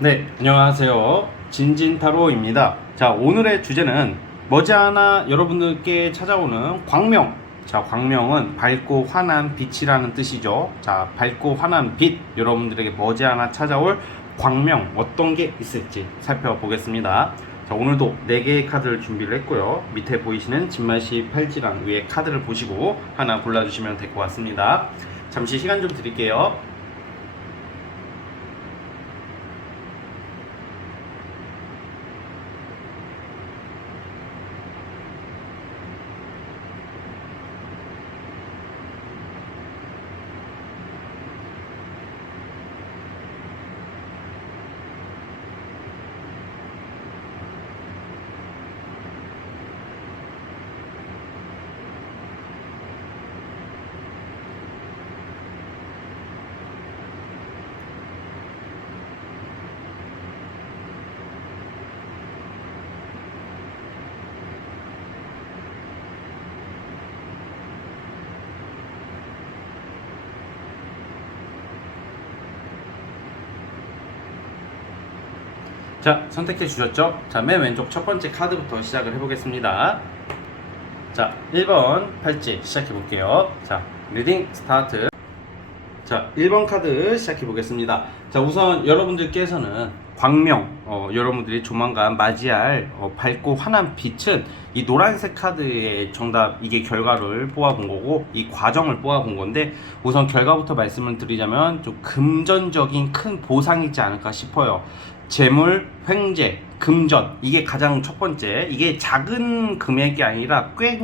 네, 안녕하세요. 진진타로입니다. 자, 오늘의 주제는 머지않아 여러분들께 찾아오는 광명. 자, 광명은 밝고 환한 빛이라는 뜻이죠. 자, 밝고 환한 빛, 여러분들에게 머지않아 찾아올 광명, 어떤 게 있을지 살펴보겠습니다. 자, 오늘도 4개의 카드를 준비를 했고요. 밑에 보이시는 진말시 팔찌랑 위에 카드를 보시고 하나 골라주시면 될 것 같습니다. 잠시 시간 좀 드릴게요. 자, 선택해 주셨죠? 자, 맨 왼쪽 첫 번째 카드부터 시작을 해보겠습니다. 자, 1번 팔찌 시작해 볼게요. 자, 리딩 스타트. 자, 1번 카드 시작해 보겠습니다. 자, 우선 여러분들께서는 광명, 여러분들이 조만간 맞이할 밝고 환한 빛은 이 노란색 카드의 정답, 이게 결과를 뽑아본 거고, 이 과정을 뽑아본 건데, 우선 결과부터 말씀을 드리자면 좀 금전적인 큰 보상이지 않을까 싶어요. 재물, 횡재, 금전, 이게 가장 첫 번째. 이게 작은 금액이 아니라 꽤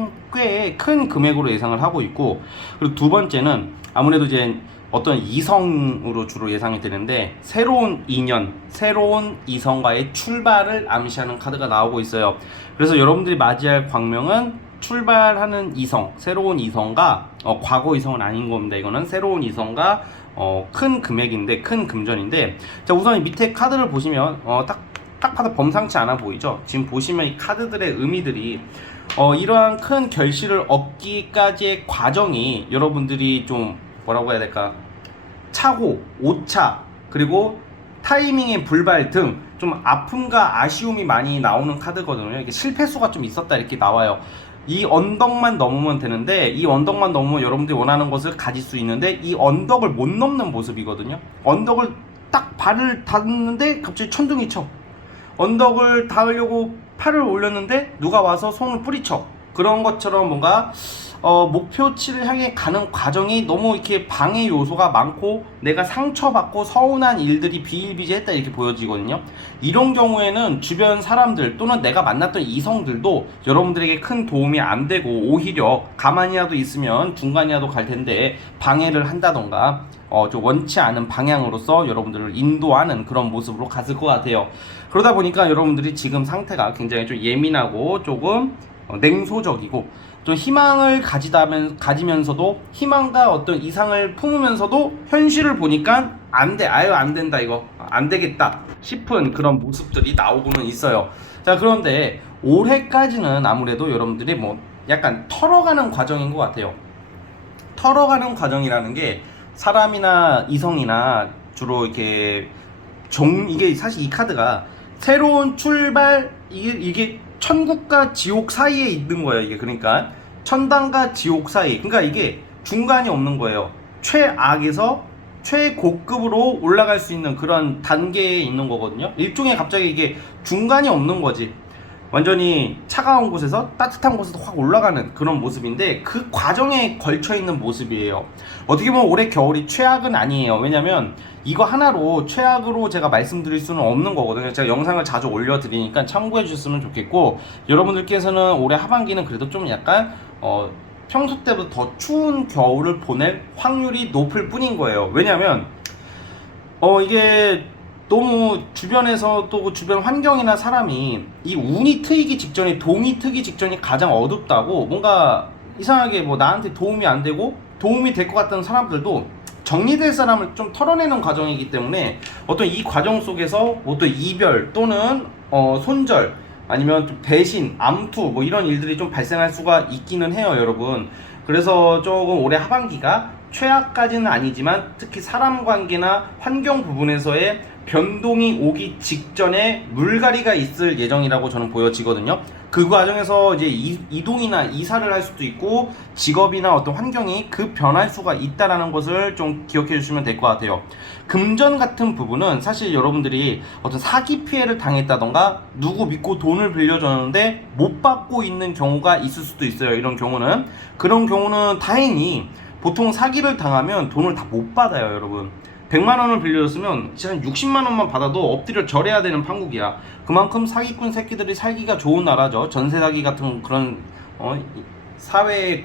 큰 금액으로 예상을 하고 있고, 그리고 두 번째는 아무래도 이제 어떤 이성으로 주로 예상이 되는데, 새로운 인연, 새로운 이성과의 출발을 암시하는 카드가 나오고 있어요. 그래서 여러분들이 맞이할 광명은 출발하는 이성, 새로운 이성과 과거 이성은 아닌 겁니다. 이거는 새로운 이성과 큰 금액인데, 큰 금전인데, 자, 우선 밑에 카드를 보시면 딱 봐도 범상치 않아 보이죠? 지금 보시면 이 카드들의 의미들이 이러한 큰 결실을 얻기까지의 과정이 여러분들이 좀 뭐라고 해야 될까? 차고, 오차, 그리고 타이밍의 불발 등 좀 아픔과 아쉬움이 많이 나오는 카드거든요. 이게 실패수가 좀 있었다 이렇게 나와요. 이 언덕만 넘으면 되는데, 이 언덕만 넘으면 여러분들이 원하는 것을 가질 수 있는데, 이 언덕을 못 넘는 모습이거든요. 언덕을 딱 발을 닿는데 갑자기 천둥이 쳐. 언덕을 닿으려고 팔을 올렸는데 누가 와서 손을 뿌리쳐. 그런 것처럼 뭔가 목표치를 향해 가는 과정이 너무 이렇게 방해 요소가 많고, 내가 상처받고 서운한 일들이 비일비재했다 이렇게 보여지거든요. 이런 경우에는 주변 사람들 또는 내가 만났던 이성들도 여러분들에게 큰 도움이 안 되고, 오히려 가만히라도 있으면 중간이라도 갈 텐데 방해를 한다던가 좀 원치 않은 방향으로서 여러분들을 인도하는 그런 모습으로 갔을 것 같아요. 그러다 보니까 여러분들이 지금 상태가 굉장히 좀 예민하고 조금 냉소적이고, 좀 희망을 가지면서도, 희망과 어떤 이상을 품으면서도 현실을 보니까 안 돼, 아유 안 된다, 이거 안 되겠다 싶은 그런 모습들이 나오고는 있어요. 자, 그런데 올해까지는 아무래도 여러분들이 뭐 약간 털어가는 과정인 것 같아요. 털어가는 과정이라는 게 사람이나 이성이나 주로 이렇게 이게 사실 이 카드가 새로운 출발, 이게 천국과 지옥 사이에 있는 거예요. 이게 그러니까 천당과 지옥 사이, 그러니까 이게 중간이 없는 거예요. 최악에서 최고급으로 올라갈 수 있는 그런 단계에 있는 거거든요. 일종의 갑자기 이게 중간이 없는 거지. 완전히 차가운 곳에서 따뜻한 곳으로 확 올라가는 그런 모습인데, 그 과정에 걸쳐 있는 모습이에요. 어떻게 보면 올해 겨울이 최악은 아니에요. 왜냐면 이거 하나로 최악으로 제가 말씀드릴 수는 없는 거거든요. 제가 영상을 자주 올려드리니까 참고해 주셨으면 좋겠고, 여러분들께서는 올해 하반기는 그래도 좀 약간 평소 때보다 더 추운 겨울을 보낼 확률이 높을 뿐인 거예요. 왜냐면 이게 너무 주변에서 또 그 주변 환경이나 사람이 이 운이 트이기 직전에, 동이 트기 직전이 가장 어둡다고, 뭔가 이상하게 뭐 나한테 도움이 안 되고 도움이 될 것 같다는 사람들도 정리될 사람을 좀 털어내는 과정이기 때문에, 어떤 이 과정 속에서 어떤 이별 또는 손절, 아니면 좀 배신, 암투, 뭐 이런 일들이 좀 발생할 수가 있기는 해요, 여러분. 그래서 조금 올해 하반기가 최악까지는 아니지만 특히 사람 관계나 환경 부분에서의 변동이 오기 직전에 물갈이가 있을 예정이라고 저는 보여지거든요. 그 과정에서 이제 이동이나 이사를 할 수도 있고 직업이나 어떤 환경이 변할 수가 있다라는 것을 좀 기억해 주시면 될 것 같아요. 금전 같은 부분은 사실 여러분들이 어떤 사기 피해를 당했다던가 누구 믿고 돈을 빌려줬는데 못 받고 있는 경우가 있을 수도 있어요. 이런 경우는 그런 경우는 다행히 보통 사기를 당하면 돈을 다 못 받아요, 여러분. 100만 원을 빌려줬으면 진짜 한 60만 원만 받아도 엎드려 절해야 되는 판국이야. 그만큼 사기꾼 새끼들이 살기가 좋은 나라죠. 전세 사기 같은 그런 사회의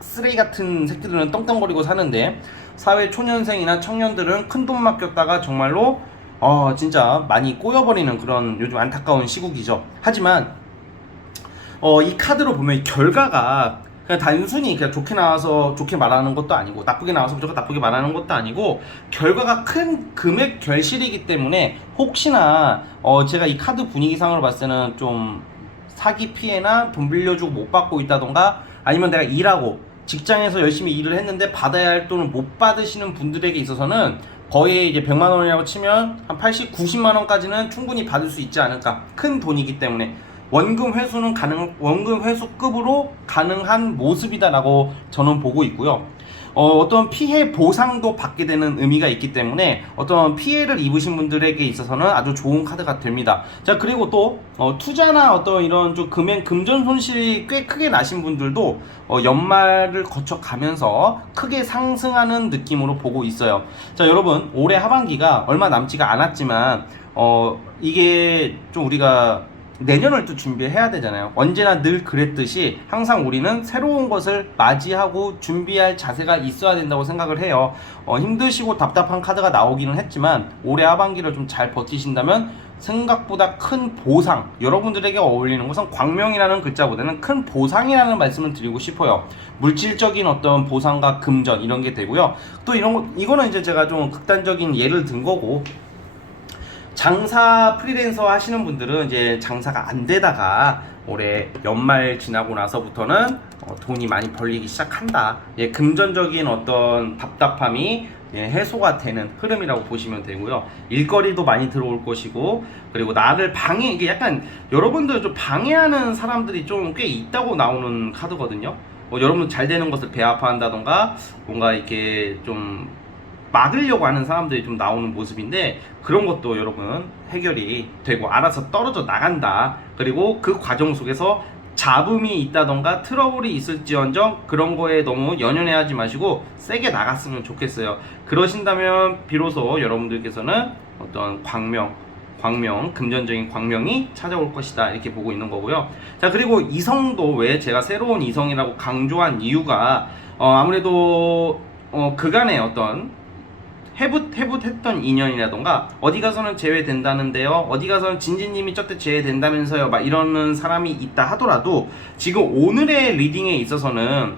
쓰레기 같은 새끼들은 떵떵거리고 사는데 사회 초년생이나 청년들은 큰돈 맡겼다가 정말로 진짜 많이 꼬여버리는 그런 요즘 안타까운 시국이죠. 하지만 이 카드로 보면 결과가 그냥 단순히 그냥 좋게 나와서 좋게 말하는 것도 아니고 나쁘게 나와서 무조건 나쁘게 말하는 것도 아니고 결과가 큰 금액 결실이기 때문에 혹시나 제가 이 카드 분위기상으로 봤을 때는 좀 사기 피해나 돈 빌려주고 못 받고 있다던가 아니면 내가 일하고 직장에서 열심히 일을 했는데 받아야 할 돈을 못 받으시는 분들에게 있어서는 거의 이제 100만 원이라고 치면 한 80, 90만 원까지는 충분히 받을 수 있지 않을까. 큰 돈이기 때문에 원금 회수는 원금 회수급으로 가능한 모습이다라고 저는 보고 있고요. 어떤 피해 보상도 받게 되는 의미가 있기 때문에 어떤 피해를 입으신 분들에게 있어서는 아주 좋은 카드가 됩니다. 자, 그리고 또 투자나 어떤 이런 좀 금전 손실이 꽤 크게 나신 분들도 연말을 거쳐 가면서 크게 상승하는 느낌으로 보고 있어요. 자, 여러분, 올해 하반기가 얼마 남지가 않았지만 이게 좀 우리가 내년을 또 준비해야 되잖아요. 언제나 늘 그랬듯이 항상 우리는 새로운 것을 맞이하고 준비할 자세가 있어야 된다고 생각을 해요. 힘드시고 답답한 카드가 나오기는 했지만 올해 하반기를 좀 잘 버티신다면 생각보다 큰 보상, 여러분들에게 어울리는 것은 광명이라는 글자보다는 큰 보상이라는 말씀을 드리고 싶어요. 물질적인 어떤 보상과 금전 이런 게 되고요. 또 이거는 이제 제가 좀 극단적인 예를 든 거고, 장사 프리랜서 하시는 분들은 이제 장사가 안 되다가 올해 연말 지나고 나서부터는 돈이 많이 벌리기 시작한다. 금전적인 어떤 답답함이 해소가 되는 흐름이라고 보시면 되고요. 일거리도 많이 들어올 것이고, 그리고 나를 이게 약간 여러분들 좀 방해하는 사람들이 좀 꽤 있다고 나오는 카드거든요. 여러분 잘 되는 것을 배아파한다던가 뭔가 이렇게 좀 막으려고 하는 사람들이 좀 나오는 모습인데, 그런 것도 여러분 해결이 되고 알아서 떨어져 나간다. 그리고 그 과정 속에서 잡음이 있다던가 트러블이 있을지언정 그런 거에 너무 연연해하지 마시고 세게 나갔으면 좋겠어요. 그러신다면 비로소 여러분들께서는 어떤 광명, 금전적인 광명이 찾아올 것이다, 이렇게 보고 있는 거고요. 자, 그리고 이성도 왜 제가 새로운 이성이라고 강조한 이유가 아무래도 그간의 어떤 해붓했던 인연이라던가 어디 가서는 제외된다는데요, 어디 가서는 진진님이 저때 제외된다면서요, 막 이러는 사람이 있다 하더라도 지금 오늘의 리딩에 있어서는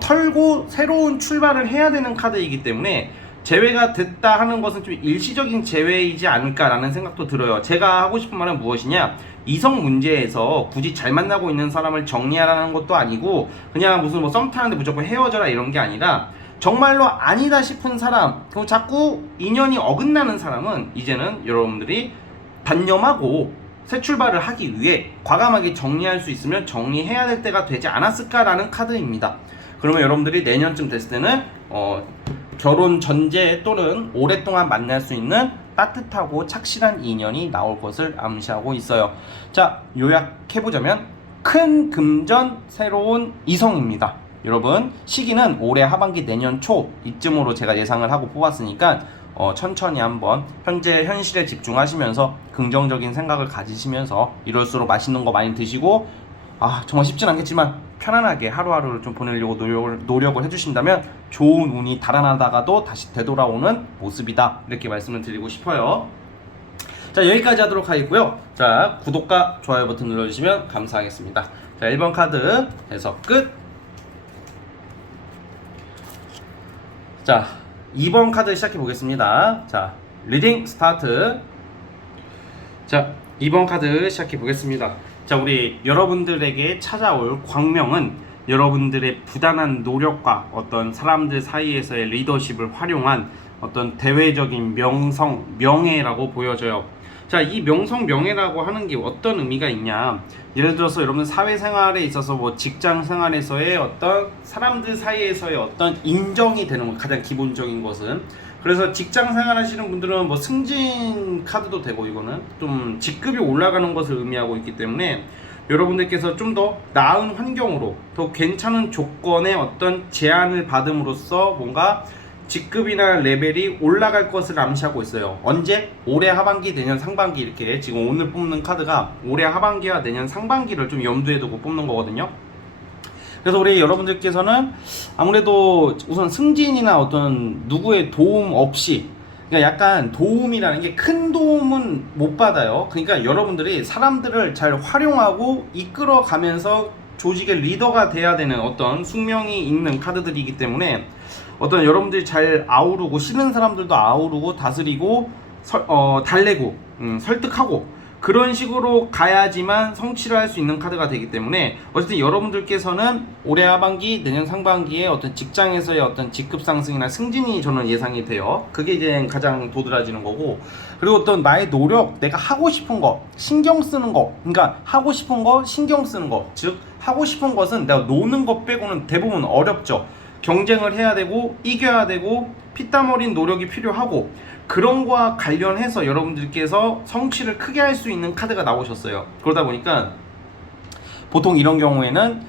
털고 새로운 출발을 해야 되는 카드이기 때문에 제외가 됐다 하는 것은 좀 일시적인 제외이지 않을까라는 생각도 들어요. 제가 하고 싶은 말은 무엇이냐, 이성 문제에서 굳이 잘 만나고 있는 사람을 정리하라는 것도 아니고 그냥 무슨 썸 타는데 무조건 헤어져라 이런 게 아니라, 정말로 아니다 싶은 사람, 그리고 자꾸 인연이 어긋나는 사람은 이제는 여러분들이 단념하고 새 출발을 하기 위해 과감하게 정리할 수 있으면 정리해야 될 때가 되지 않았을까라는 카드입니다. 그러면 여러분들이 내년쯤 됐을 때는 결혼 전제 또는 오랫동안 만날 수 있는 따뜻하고 착실한 인연이 나올 것을 암시하고 있어요. 자, 요약해보자면 큰 금전, 새로운 이성입니다. 여러분, 시기는 올해 하반기 내년 초 이쯤으로 제가 예상을 하고 뽑았으니까 천천히 한번 현실에 집중하시면서 긍정적인 생각을 가지시면서 이럴수록 맛있는 거 많이 드시고, 정말 쉽진 않겠지만 편안하게 하루하루를 좀 보내려고 노력을 해주신다면 좋은 운이 달아나다가도 다시 되돌아오는 모습이다, 이렇게 말씀을 드리고 싶어요. 자, 여기까지 하도록 하겠고요. 자, 구독과 좋아요 버튼 눌러주시면 감사하겠습니다. 자, 1번 카드 해석 끝. 자, 2번 카드 시작해 보겠습니다. 자, 리딩 스타트. 자, 2번 카드 시작해 보겠습니다. 자, 우리 여러분들에게 찾아올 광명은 여러분들의 부단한 노력과 어떤 사람들 사이에서의 리더십을 활용한 어떤 대외적인 명성, 명예라고 보여져요. 자, 이 명성, 명예라고 하는 게 어떤 의미가 있냐. 예를 들어서 여러분 사회생활에 있어서 뭐 직장 생활에서의 어떤 사람들 사이에서의 어떤 인정이 되는 거, 가장 기본적인 것은. 그래서 직장 생활 하시는 분들은 뭐 승진 카드도 되고, 이거는 좀 직급이 올라가는 것을 의미하고 있기 때문에 여러분들께서 좀 더 나은 환경으로 더 괜찮은 조건의 어떤 제안을 받음으로써 뭔가 직급이나 레벨이 올라갈 것을 암시하고 있어요. 언제? 올해 하반기, 내년 상반기. 이렇게 지금 오늘 뽑는 카드가 올해 하반기와 내년 상반기를 좀 염두에 두고 뽑는 거거든요. 그래서 우리 여러분들께서는 아무래도 우선 승진이나 어떤 누구의 도움 없이, 그러니까 약간 도움이라는 게 큰 도움은 못 받아요. 그러니까 여러분들이 사람들을 잘 활용하고 이끌어 가면서 조직의 리더가 돼야 되는 어떤 숙명이 있는 카드들이기 때문에 어떤 여러분들이 잘 아우르고, 싫은 사람들도 아우르고 다스리고 달래고 설득하고 그런 식으로 가야지만 성취를 할 수 있는 카드가 되기 때문에 어쨌든 여러분들께서는 올해 하반기, 내년 상반기에 어떤 직장에서의 어떤 직급 상승이나 승진이 저는 예상이 돼요. 그게 이제 가장 도드라지는 거고, 그리고 어떤 나의 노력, 내가 하고 싶은 거, 신경 쓰는 거, 그러니까 하고 싶은 거, 신경 쓰는 거, 즉 하고 싶은 것은 내가 노는 것 빼고는 대부분 어렵죠. 경쟁을 해야 되고 이겨야 되고 피땀 어린 노력이 필요하고, 그런 거와 관련해서 여러분들께서 성취를 크게 할 수 있는 카드가 나오셨어요. 그러다 보니까 보통 이런 경우에는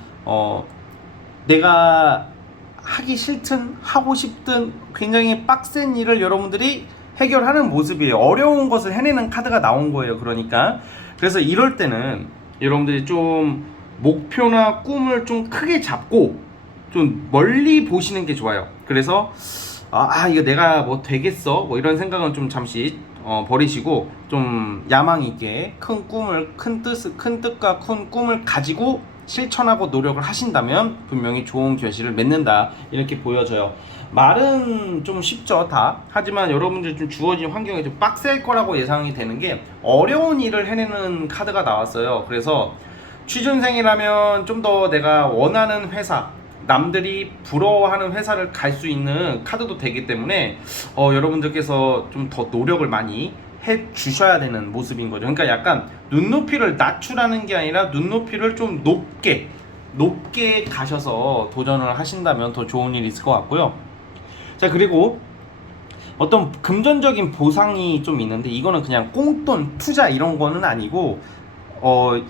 내가 하기 싫든 하고 싶든 굉장히 빡센 일을 여러분들이 해결하는 모습이에요. 어려운 것을 해내는 카드가 나온 거예요. 그러니까 그래서 이럴 때는 여러분들이 좀 목표나 꿈을 좀 크게 잡고 좀 멀리 보시는 게 좋아요. 그래서 이거 내가 뭐 되겠어? 뭐 이런 생각은 좀 잠시 버리시고 좀 야망 있게 큰 뜻과 큰 꿈을 가지고 실천하고 노력을 하신다면 분명히 좋은 결실을 맺는다, 이렇게 보여져요. 말은 좀 쉽죠, 다. 하지만 여러분들 좀 주어진 환경이 좀 빡셀 거라고 예상이 되는 게 어려운 일을 해내는 카드가 나왔어요. 그래서 취준생이라면 좀 더 내가 원하는 회사, 남들이 부러워하는 회사를 갈 수 있는 카드도 되기 때문에 여러분들께서 좀 더 노력을 많이 해 주셔야 되는 모습인 거죠. 그러니까 약간 눈높이를 낮추라는 게 아니라 눈높이를 좀 높게 가셔서 도전을 하신다면 더 좋은 일이 있을 것 같고요. 자, 그리고 어떤 금전적인 보상이 좀 있는데, 이거는 그냥 꽁돈 투자 이런 거는 아니고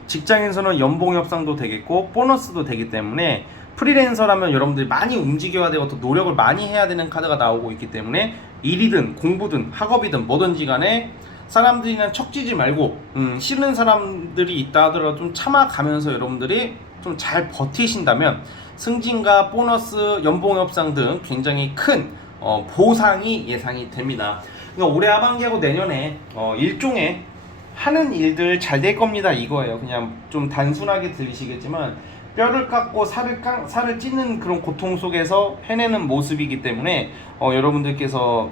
직장에서는 연봉 협상도 되겠고 보너스도 되기 때문에, 프리랜서라면 여러분들이 많이 움직여야 되고 더 노력을 많이 해야 되는 카드가 나오고 있기 때문에 일이든 공부든 학업이든 뭐든지 간에 사람들이랑 척지지 말고 싫은 사람들이 있다 하더라도 좀 참아가면서 여러분들이 좀 잘 버티신다면 승진과 보너스, 연봉 협상 등 굉장히 큰 보상이 예상이 됩니다. 그러니까 올해 하반기하고 내년에 일종의 하는 일들 잘 될 겁니다, 이거예요. 그냥 좀 단순하게 들리시겠지만 뼈를 깎고 살을 찢는 그런 고통 속에서 해내는 모습이기 때문에 여러분들께서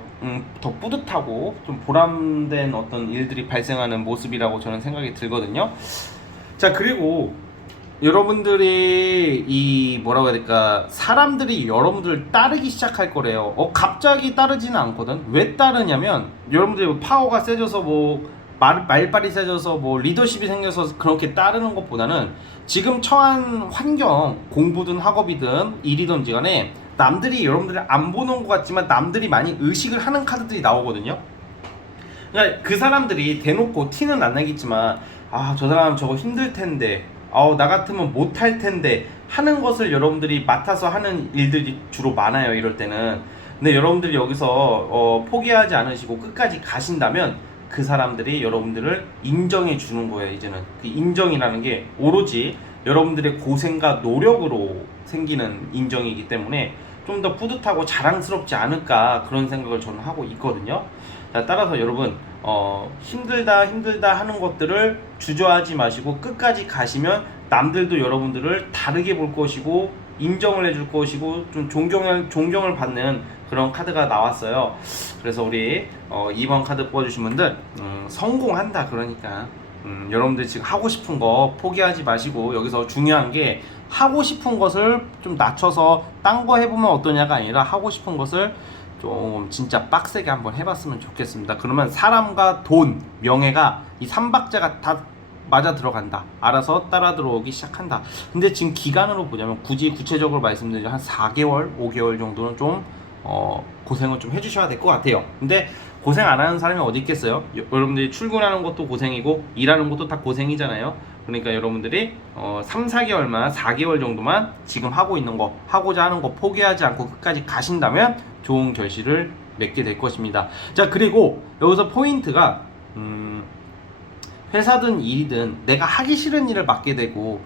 더 뿌듯하고 좀 보람된 어떤 일들이 발생하는 모습이라고 저는 생각이 들거든요. 자, 그리고 여러분들이 이 뭐라고 해야 될까, 사람들이 여러분들을 따르기 시작할 거래요. 갑자기 따르지는 않거든. 왜 따르냐면 여러분들이 파워가 세져서 뭐 말빨이 세져서 뭐 리더십이 생겨서 그렇게 따르는 것보다는 지금 처한 환경, 공부든 학업이든 일이든지 간에 남들이 여러분들을 안 보는 것 같지만 남들이 많이 의식을 하는 카드들이 나오거든요. 그러니까 그 사람들이 대놓고 티는 안 나겠지만 저 사람 저거 힘들 텐데, 나 같으면 못할 텐데 하는 것을 여러분들이 맡아서 하는 일들이 주로 많아요, 이럴 때는. 근데 여러분들이 여기서 포기하지 않으시고 끝까지 가신다면 그 사람들이 여러분들을 인정해 주는 거예요. 이제는 그 인정이라는 게 오로지 여러분들의 고생과 노력으로 생기는 인정이기 때문에 좀 더 뿌듯하고 자랑스럽지 않을까, 그런 생각을 저는 하고 있거든요. 자, 따라서 여러분 힘들다 하는 것들을 주저하지 마시고 끝까지 가시면 남들도 여러분들을 다르게 볼 것이고 인정을 해줄 것이고 좀 존경을 받는 그런 카드가 나왔어요. 그래서 우리 2번 카드 뽑아주신 분들 성공한다, 그러니까 여러분들이 지금 하고 싶은 거 포기하지 마시고, 여기서 중요한 게 하고 싶은 것을 좀 낮춰서 딴 거 해보면 어떠냐가 아니라 하고 싶은 것을 좀 진짜 빡세게 한번 해봤으면 좋겠습니다. 그러면 사람과 돈, 명예가 이 삼박자가 다 맞아 들어간다. 알아서 따라 들어오기 시작한다. 근데 지금 기간으로 보자면 굳이 구체적으로 말씀드리면 한 4개월, 5개월 정도는 좀 고생을 좀 해주셔야 될 것 같아요. 근데 고생 안 하는 사람이 어디 있겠어요? 여러분들이 출근하는 것도 고생이고 일하는 것도 다 고생이잖아요. 그러니까 여러분들이 3, 4개월만 4개월 정도만 지금 하고 있는 거, 하고자 하는 거 포기하지 않고 끝까지 가신다면 좋은 결실을 맺게 될 것입니다. 자, 그리고 여기서 포인트가 회사든 일이든 내가 하기 싫은 일을 맡게 되고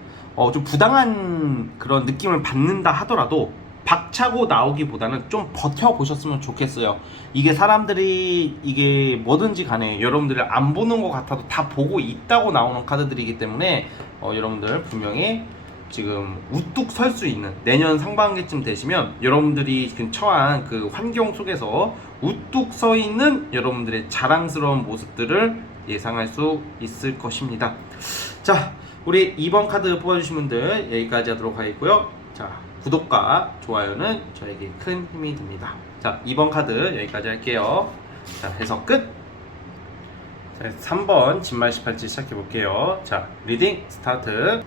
좀 부당한 그런 느낌을 받는다 하더라도 박차고 나오기보다는 좀 버텨보셨으면 좋겠어요. 이게 사람들이 이게 뭐든지 간에 여러분들이 안 보는 것 같아도 다 보고 있다고 나오는 카드들이기 때문에 여러분들 분명히 지금 우뚝 설 수 있는 내년 상반기쯤 되시면 여러분들이 지금 처한 그 환경 속에서 우뚝 서 있는 여러분들의 자랑스러운 모습들을 예상할 수 있을 것입니다. 자, 우리 2번 카드 뽑아주신 분들 여기까지 하도록 하겠고요. 자, 구독과 좋아요는 저에게 큰 힘이 됩니다. 자, 2번 카드 여기까지 할게요. 자, 해석 끝. 자, 3번 진말 18지 시작해 볼게요. 자, 리딩 스타트.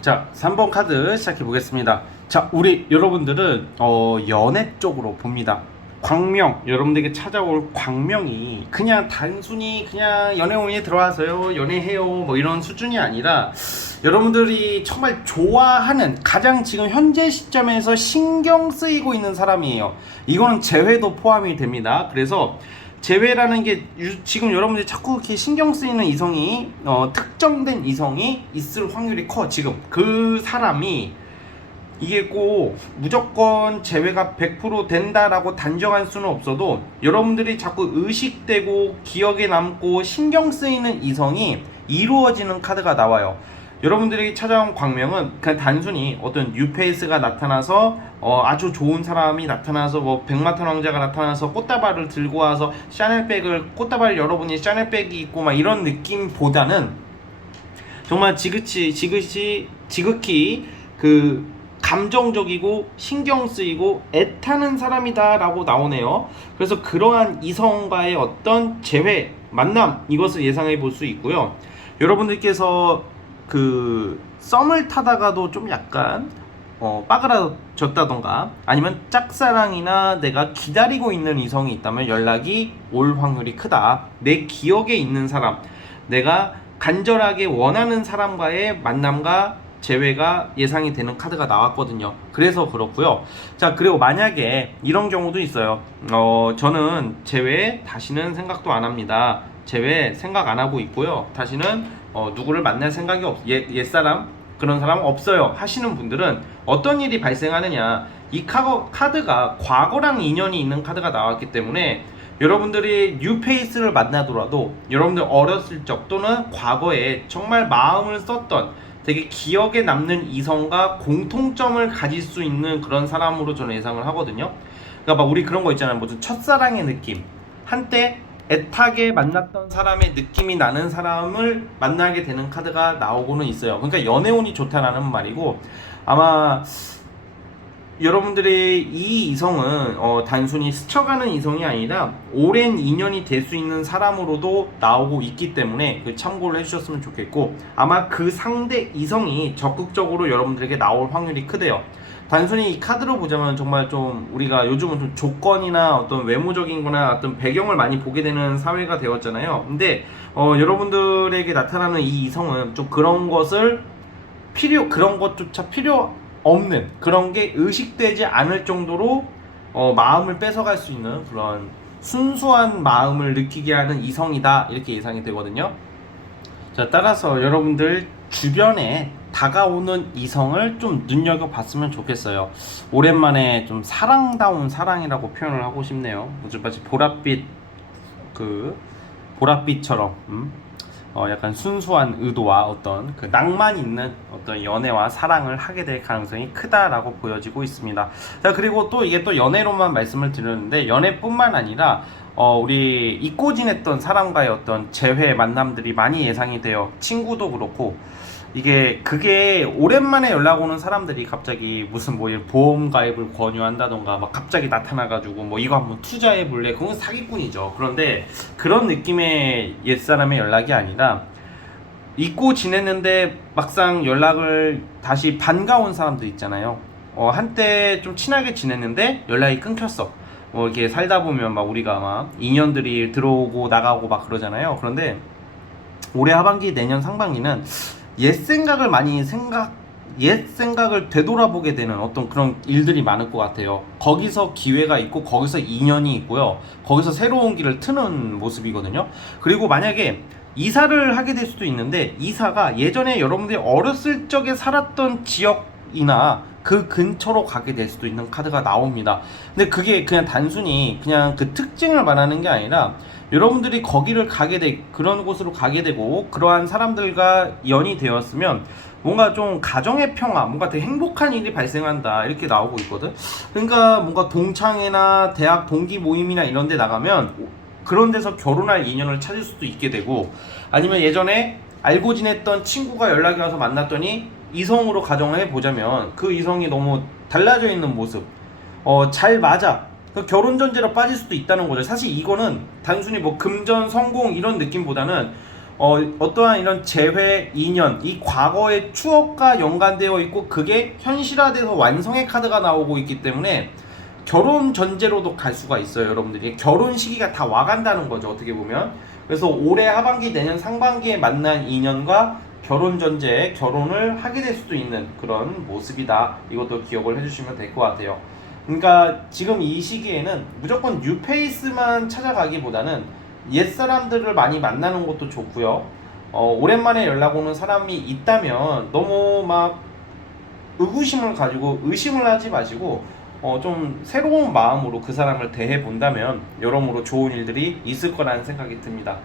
자, 3번 카드 시작해 보겠습니다. 자, 우리 여러분들은 연애 쪽으로 봅니다. 광명, 여러분들에게 찾아올 광명이 그냥 단순히 그냥 연애운이 들어와서요, 연애해요, 뭐 이런 수준이 아니라 여러분들이 정말 좋아하는, 가장 지금 현재 시점에서 신경 쓰이고 있는 사람이에요. 이거는 재회도 포함이 됩니다. 그래서 재회라는 게 지금 여러분들이 자꾸 이렇게 신경 쓰이는 이성이 특정된 이성이 있을 확률이 커. 지금 그 사람이 이게 꼭 무조건 재회가 100% 된다라고 단정할 수는 없어도 여러분들이 자꾸 의식되고 기억에 남고 신경 쓰이는 이성이 이루어지는 카드가 나와요. 여러분들이 찾아온 광명은 그냥 단순히 어떤 뉴페이스가 나타나서 아주 좋은 사람이 나타나서 뭐 백마탄 왕자가 나타나서 꽃다발을 들고 와서 샤넬백을, 꽃다발 여러분이 샤넬백이 있고 막 이런 느낌보다는 정말 지극히 그 감정적이고 신경 쓰이고 애타는 사람이다 라고 나오네요. 그래서 그러한 이성과의 어떤 재회, 만남, 이것을 예상해 볼 수 있고요. 여러분들께서 그 썸을 타다가도 좀 약간 빠그라졌다던가 아니면 짝사랑이나 내가 기다리고 있는 이성이 있다면 연락이 올 확률이 크다. 내 기억에 있는 사람, 내가 간절하게 원하는 사람과의 만남과 재회가 예상이 되는 카드가 나왔거든요. 그래서 그렇고요. 자, 그리고 만약에 이런 경우도 있어요. 저는 재회 다시는 생각도 안 합니다. 재회 생각 안 하고 있고요. 다시는 누구를 만날 생각이 옛사람 그런 사람 없어요 하시는 분들은 어떤 일이 발생하느냐, 이 카드가 과거랑 인연이 있는 카드가 나왔기 때문에 여러분들이 뉴페이스를 만나더라도 여러분들 어렸을 적 또는 과거에 정말 마음을 썼던 되게 기억에 남는 이성과 공통점을 가질 수 있는 그런 사람으로 저는 예상을 하거든요. 그러니까 막 우리 그런 거 있잖아요. 무슨 첫사랑의 느낌, 한때 애타게 만났던 사람의 느낌이 나는 사람을 만나게 되는 카드가 나오고는 있어요. 그러니까 연애운이 좋다라는 말이고, 아마 여러분들의 이 이성은 단순히 스쳐가는 이성이 아니라 오랜 인연이 될 수 있는 사람으로도 나오고 있기 때문에 참고를 해주셨으면 좋겠고, 아마 그 상대 이성이 적극적으로 여러분들에게 나올 확률이 크대요. 단순히 이 카드로 보자면 정말 좀 우리가 요즘은 좀 조건이나 어떤 외모적인 거나 어떤 배경을 많이 보게 되는 사회가 되었잖아요. 근데 여러분들에게 나타나는 이 이성은 좀 그런 것을 그런 것조차 필요 없는, 그런 게 의식되지 않을 정도로 마음을 뺏어갈 수 있는 그런 순수한 마음을 느끼게 하는 이성이다, 이렇게 예상이 되거든요. 자, 따라서 여러분들 주변에 다가오는 이성을 좀 눈여겨봤으면 좋겠어요. 오랜만에 좀 사랑다운 사랑이라고 표현을 하고 싶네요. 무슨 마치 보랏빛처럼 약간 순수한 의도와 어떤 그 낭만 있는 어떤 연애와 사랑을 하게 될 가능성이 크다라고 보여지고 있습니다. 자, 그리고 또 이게 또 연애로만 말씀을 드렸는데 연애뿐만 아니라 우리 잊고 지냈던 사람과의 어떤 재회 만남들이 많이 예상이 돼요. 친구도 그렇고 그게 오랜만에 연락 오는 사람들이 갑자기 무슨 뭐 보험 가입을 권유한다던가 막 갑자기 나타나가지고 뭐 이거 한번 투자해 볼래? 그건 사기꾼이죠. 그런데 그런 느낌의 옛사람의 연락이 아니라 잊고 지냈는데 막상 연락을 다시 반가운 사람들 있잖아요. 한때 좀 친하게 지냈는데 연락이 끊겼어. 이렇게 살다 보면 막 우리가 막 인연들이 들어오고 나가고 막 그러잖아요. 그런데 올해 하반기 내년 상반기는 옛 생각을 되돌아보게 되는 어떤 그런 일들이 많을 것 같아요. 거기서 기회가 있고 거기서 인연이 있고요. 거기서 새로운 길을 트는 모습이거든요. 그리고 만약에 이사를 하게 될 수도 있는데 이사가 예전에 여러분들이 어렸을 적에 살았던 지역이나 그 근처로 가게 될 수도 있는 카드가 나옵니다. 근데 그게 그냥 단순히 그냥 그 특징을 말하는 게 아니라 여러분들이 거기를 그런 곳으로 가게 되고 그러한 사람들과 연이 되었으면 뭔가 좀 가정의 평화, 뭔가 되게 행복한 일이 발생한다 이렇게 나오고 있거든. 그러니까 뭔가 동창회나 대학 동기 모임이나 이런 데 나가면 그런 데서 결혼할 인연을 찾을 수도 있게 되고, 아니면 예전에 알고 지냈던 친구가 연락이 와서 만났더니 이성으로 가정을 해보자면 그 이성이 너무 달라져 있는 모습, 잘 맞아. 그 결혼 전제로 빠질 수도 있다는 거죠. 사실 이거는 단순히 뭐 금전 성공 이런 느낌보다는 어떠한 이런 재회 인연, 이 과거의 추억과 연관되어 있고 그게 현실화돼서 완성의 카드가 나오고 있기 때문에 결혼 전제로도 갈 수가 있어요. 여러분들이 결혼 시기가 다 와간다는 거죠, 어떻게 보면. 그래서 올해 하반기 내년 상반기에 만난 인연과 결혼 전제에 결혼을 하게 될 수도 있는 그런 모습이다. 이것도 기억을 해주시면 될 것 같아요. 그러니까 지금 이 시기에는 무조건 뉴페이스만 찾아가기보다는 옛사람들을 많이 만나는 것도 좋고요. 오랜만에 연락 오는 사람이 있다면 너무 막 의구심을 가지고 의심을 하지 마시고 좀 새로운 마음으로 그 사람을 대해 본다면 여러모로 좋은 일들이 있을 거라는 생각이 듭니다.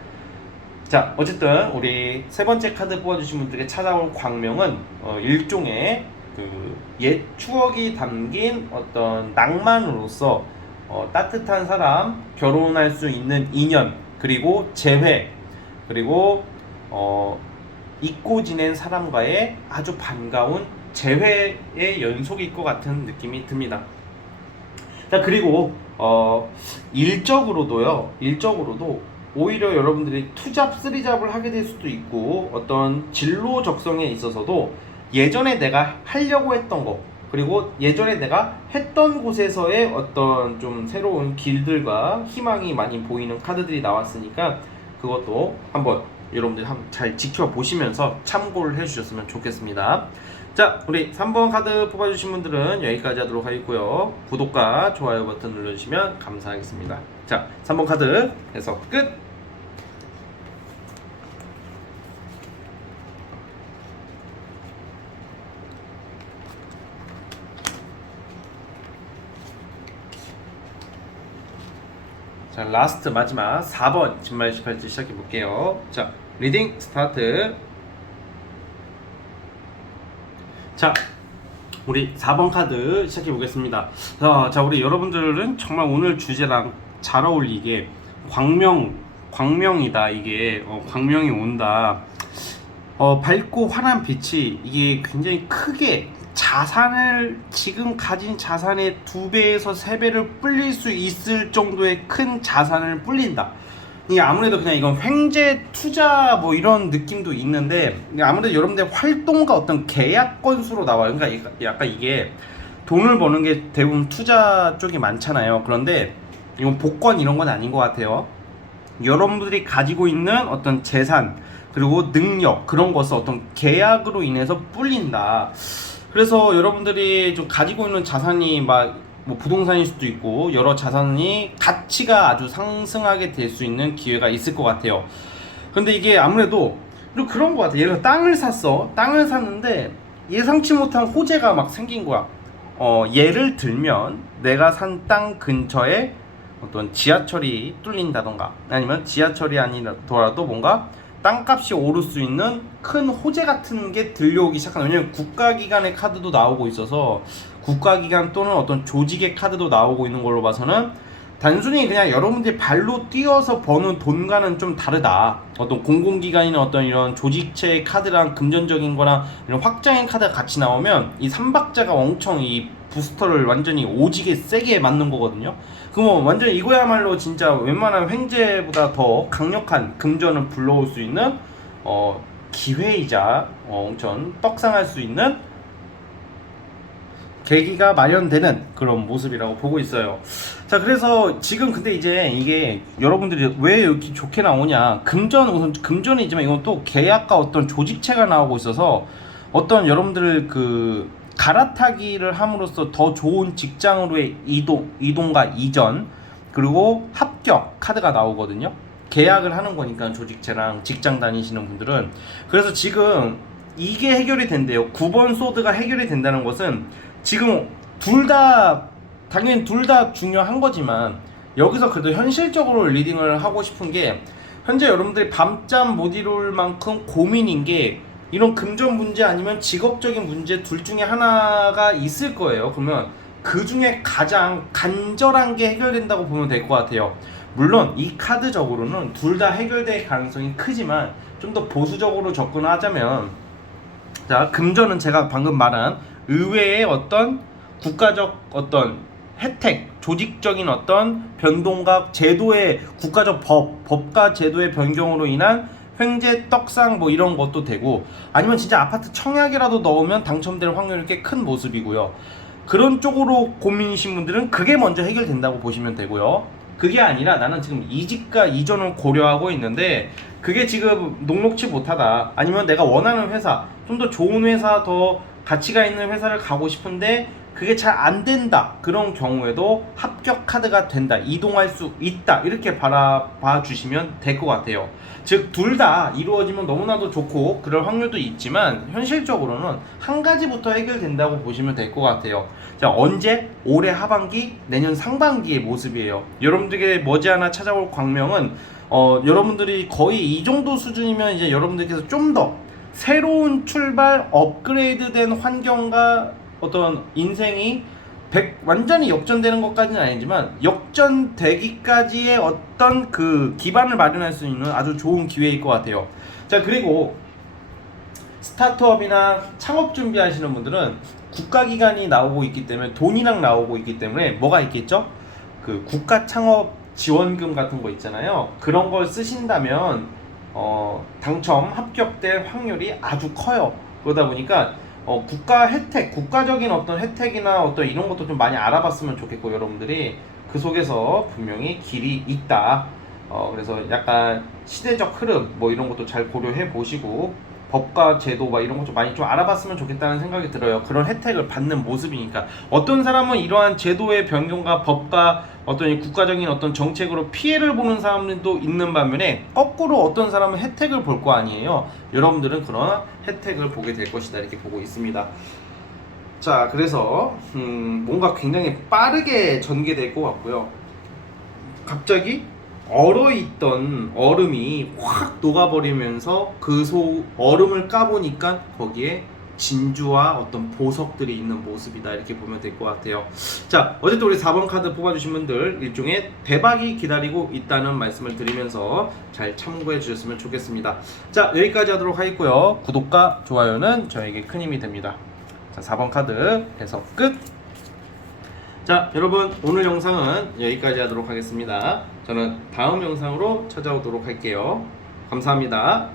자, 어쨌든 우리 세 번째 카드 뽑아주신 분들에게 찾아올 광명은 일종의 그 옛 추억이 담긴 어떤 낭만으로서 따뜻한 사람, 결혼할 수 있는 인연, 그리고 재회, 그리고 잊고 지낸 사람과의 아주 반가운 재회의 연속일 것 같은 느낌이 듭니다. 자, 그리고 일적으로도 오히려 여러분들이 투잡, 쓰리잡을 하게 될 수도 있고 어떤 진로 적성에 있어서도 예전에 내가 하려고 했던 거, 그리고 예전에 내가 했던 곳에서의 어떤 좀 새로운 길들과 희망이 많이 보이는 카드들이 나왔으니까 그것도 한번 여러분들이 잘 지켜보시면서 참고를 해주셨으면 좋겠습니다. 자, 우리 3번 카드 뽑아주신 분들은 여기까지 하도록 하겠고요. 구독과 좋아요 버튼 눌러주시면 감사하겠습니다. 자, 3번 카드 해서 끝! 자, 라스트 마지막 4번 진말 18지 시작해 볼게요. 자, 리딩 스타트. 자, 우리 4번 카드 시작해 보겠습니다. 자, 우리 여러분들은 정말 오늘 주제랑 잘 어울리게 광명이다. 이게 광명이 온다. 밝고 환한 빛이 이게 굉장히 크게 지금 가진 자산의 2배에서 3배를 불릴 수 있을 정도의 큰 자산을 불린다. 이게 아무래도 그냥 이건 횡재 투자 뭐 이런 느낌도 있는데 아무래도 여러분들 활동과 어떤 계약 건수로 나와요. 그러니까 약간 이게 돈을 버는 게 대부분 투자 쪽이 많잖아요. 그런데 이건 복권 이런 건 아닌 것 같아요. 여러분들이 가지고 있는 어떤 재산 그리고 능력 그런 것을 어떤 계약으로 인해서 불린다. 그래서 여러분들이 좀 가지고 있는 자산이 막 뭐 부동산일 수도 있고 여러 자산이 가치가 아주 상승하게 될 수 있는 기회가 있을 것 같아요. 근데 이게 아무래도 그런 것 같아요. 예를 들어 땅을 샀는데 예상치 못한 호재가 막 생긴 거야. 예를 들면 내가 산 땅 근처에 어떤 지하철이 뚫린다던가 아니면 지하철이 아니더라도 뭔가 땅값이 오를 수 있는 큰 호재 같은 게 들려오기 시작하는, 왜냐면 국가기관의 카드도 나오고 있어서 국가기관 또는 어떤 조직의 카드도 나오고 있는 걸로 봐서는 단순히 그냥 여러분들이 발로 뛰어서 버는 돈과는 좀 다르다. 어떤 공공기관이나 어떤 이런 조직체의 카드랑 금전적인 거랑 이런 확장의 카드가 같이 나오면 이 삼박자가 엄청 이 부스터를 완전히 오지게 세게 맞는 거거든요. 그럼 완전 이거야말로 진짜 웬만한 횡재보다 더 강력한 금전을 불러올 수 있는 기회이자 엄청 떡상할 수 있는 계기가 마련되는 그런 모습이라고 보고 있어요. 자, 그래서 지금 근데 이제 이게 여러분들이 왜 이렇게 좋게 나오냐, 금전, 우선 금전이지만 이건 또 계약과 어떤 조직체가 나오고 있어서 어떤 여러분들을 그 갈아타기를 함으로써 더 좋은 직장으로의 이동과 이전, 그리고 합격 카드가 나오거든요. 계약을 하는 거니까 조직체랑 직장 다니시는 분들은. 그래서 지금 이게 해결이 된대요. 9번 소드가 해결이 된다는 것은 지금 당연히 둘 다 중요한 거지만 여기서 그래도 현실적으로 리딩을 하고 싶은 게, 현재 여러분들이 밤잠 못 이룰 만큼 고민인 게 이런 금전 문제 아니면 직업적인 문제 둘 중에 하나가 있을 거예요. 그러면 그 중에 가장 간절한 게 해결된다고 보면 될 것 같아요. 물론 이 카드적으로는 둘 다 해결될 가능성이 크지만 좀 더 보수적으로 접근하자면, 자, 금전은 제가 방금 말한 의회의 어떤 국가적 어떤 혜택, 조직적인 어떤 변동과 제도의 국가적 법과 제도의 변경으로 인한 횡재, 떡상 뭐 이런 것도 되고, 아니면 진짜 아파트 청약이라도 넣으면 당첨될 확률이 꽤 큰 모습이고요. 그런 쪽으로 고민이신 분들은 그게 먼저 해결된다고 보시면 되고요. 그게 아니라 나는 지금 이직과 이전을 고려하고 있는데 그게 지금 녹록치 못하다, 아니면 내가 원하는 회사, 좀 더 좋은 회사, 더 가치가 있는 회사를 가고 싶은데 그게 잘 안 된다, 그런 경우에도 합격 카드가 된다, 이동할 수 있다, 이렇게 바라봐 주시면 될 것 같아요. 즉 둘 다 이루어지면 너무나도 좋고 그럴 확률도 있지만 현실적으로는 한 가지부터 해결된다고 보시면 될 것 같아요. 자, 언제? 올해 하반기, 내년 상반기의 모습이에요. 여러분들에게 머지않아 찾아올 광명은 여러분들이 거의 이 정도 수준이면 이제 여러분들께서 좀 더 새로운 출발, 업그레이드된 환경과 어떤 인생이 완전히 역전되는 것까지는 아니지만 역전되기까지의 어떤 그 기반을 마련할 수 있는 아주 좋은 기회일 것 같아요. 자, 그리고 스타트업이나 창업 준비하시는 분들은 국가기관이 나오고 있기 때문에, 돈이랑 나오고 있기 때문에 뭐가 있겠죠? 그 국가 창업 지원금 같은 거 있잖아요. 그런 걸 쓰신다면 당첨, 합격될 확률이 아주 커요. 그러다 보니까 국가 혜택, 국가적인 어떤 혜택이나 어떤 이런 것도 좀 많이 알아봤으면 좋겠고, 여러분들이 그 속에서 분명히 길이 있다. 그래서 약간 시대적 흐름 뭐 이런 것도 잘 고려해 보시고 법과 제도 막 이런 것 좀 많이 좀 알아봤으면 좋겠다는 생각이 들어요. 그런 혜택을 받는 모습이니까. 어떤 사람은 이러한 제도의 변경과 법과 어떤 이 국가적인 어떤 정책으로 피해를 보는 사람들도 있는 반면에 거꾸로 어떤 사람은 혜택을 볼 거 아니에요. 여러분들은 그런 혜택을 보게 될 것이다, 이렇게 보고 있습니다. 자, 그래서 뭔가 굉장히 빠르게 전개될 것 같고요. 갑자기 얼어있던 얼음이 확 녹아버리면서 그 얼음을 까보니까 거기에 진주와 어떤 보석들이 있는 모습이다, 이렇게 보면 될 것 같아요. 자, 어쨌든 우리 4번 카드 뽑아주신 분들 일종의 대박이 기다리고 있다는 말씀을 드리면서 잘 참고해 주셨으면 좋겠습니다. 자, 여기까지 하도록 하겠고요. 구독과 좋아요는 저에게 큰 힘이 됩니다. 자, 4번 카드 해석 끝. 자, 여러분, 오늘 영상은 여기까지 하도록 하겠습니다. 저는 다음 영상으로 찾아오도록 할게요. 감사합니다.